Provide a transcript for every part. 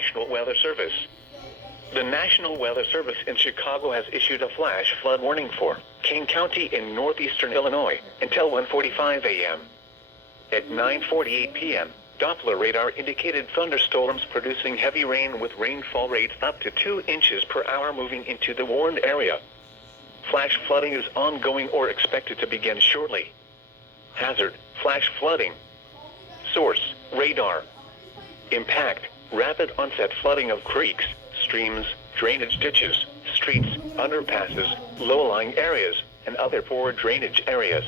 National Weather Service. The National Weather Service in Chicago has issued a flash flood warning for Kane County in northeastern Illinois until 1:45 a.m. At 9:48 p.m., Doppler radar indicated thunderstorms producing heavy rain with rainfall rates up to 2 inches per hour moving into the warned area. Flash flooding is ongoing or expected to begin shortly. Hazard: flash flooding. Source: radar. Impact: rapid onset flooding of creeks, streams, drainage ditches, streets, underpasses, low-lying areas, and other poor drainage areas.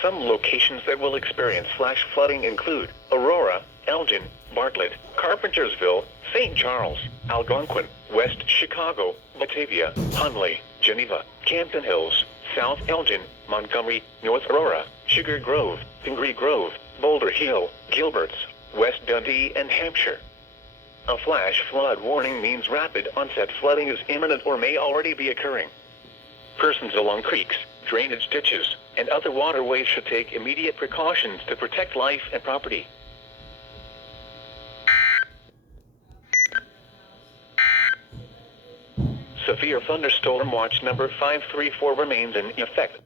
Some locations that will experience flash flooding include Aurora, Elgin, Bartlett, Carpentersville, St. Charles, Algonquin, West Chicago, Batavia, Hunley, Geneva, Campton Hills, South Elgin, Montgomery, North Aurora, Sugar Grove, Pingree Grove, Boulder Hill, Gilberts, West Dundee, and Hampshire. A flash flood warning means rapid onset flooding is imminent or may already be occurring. Persons along creeks, drainage ditches, and other waterways should take immediate precautions to protect life and property. Severe thunderstorm watch number 534 remains in effect.